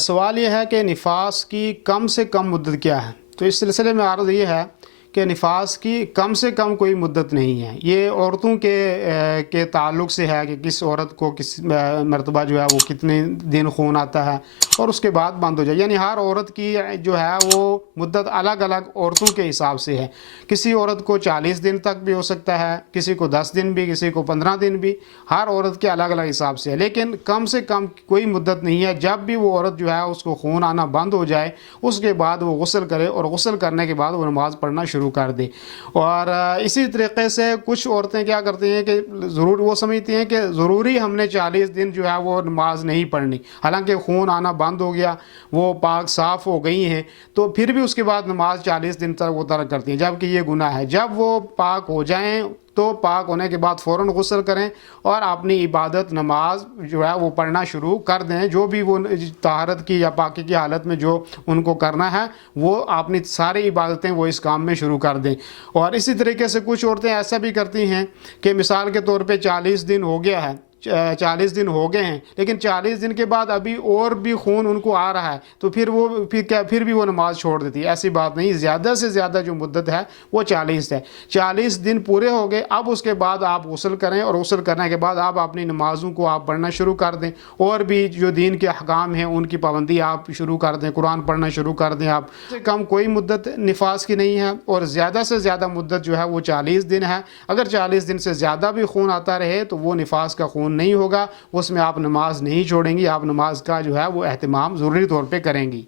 سوال یہ ہے کہ نفاس کی کم سے کم مدت کیا ہے؟ تو اس سلسلے میں عرض یہ ہے کہ نفاس کی کم سے کم کوئی مدت نہیں ہے. یہ عورتوں کے تعلق سے ہے کہ کس عورت کو کس مرتبہ جو ہے وہ کتنے دن خون آتا ہے اور اس کے بعد بند ہو جائے. یعنی ہر عورت کی جو ہے وہ مدت الگ الگ عورتوں کے حساب سے ہے. کسی عورت کو 40 دن تک بھی ہو سکتا ہے، کسی کو 10 دن بھی، کسی کو 15 دن بھی. ہر عورت کے الگ الگ حساب سے ہے، لیکن کم سے کم کوئی مدت نہیں ہے. جب بھی وہ عورت جو ہے اس کو خون آنا بند ہو جائے اس کے بعد وہ غسل کرے اور غسل کرنے کے بعد وہ نماز پڑھنا شروع کر دے. اور اسی طریقے سے کچھ عورتیں کیا کرتی ہیں کہ وہ سمجھتی ہیں کہ ضروری ہم نے 40 دن جو ہے وہ نماز نہیں پڑھنی، حالانکہ خون آنا بند ہو گیا، وہ پاک صاف ہو گئی ہیں، تو پھر بھی اس کے بعد نماز 40 دن تک وہ ترک کرتی ہیں، جبکہ یہ گناہ ہے. جب وہ پاک ہو جائیں تو پاک ہونے کے بعد فوراً غسل کریں اور اپنی عبادت نماز جو ہے وہ پڑھنا شروع کر دیں. جو بھی وہ طہارت کی یا پاکی کی حالت میں جو ان کو کرنا ہے وہ اپنی ساری عبادتیں وہ اس کام میں شروع کر دیں. اور اسی طریقے سے کچھ عورتیں ایسا بھی کرتی ہیں کہ مثال کے طور پہ 40 دن ہو گیا ہے، 40 دن ہو گئے ہیں، لیکن 40 دن کے بعد ابھی اور بھی خون ان کو آ رہا ہے، تو پھر بھی وہ نماز چھوڑ دیتی ہے. ایسی بات نہیں، زیادہ سے زیادہ جو مدت ہے وہ 40 ہے. 40 دن پورے ہو گئے، اب اس کے بعد آپ غسل کریں اور غسل کرنے کے بعد آپ اپنی نمازوں کو آپ پڑھنا شروع کر دیں. اور بھی جو دین کے احکام ہیں ان کی پابندی آپ شروع کر دیں، قرآن پڑھنا شروع کر دیں. آپ سے کم کوئی مدت نفاس کی نہیں ہے اور زیادہ سے زیادہ مدت جو ہے وہ 40 دن ہے. اگر 40 دن سے زیادہ بھی خون آتا رہے تو وہ نفاس کا خون نہیں ہوگا، اس میں آپ نماز نہیں چھوڑیں گی، آپ نماز کا جو ہے وہ اہتمام ضروری طور پہ کریں گی.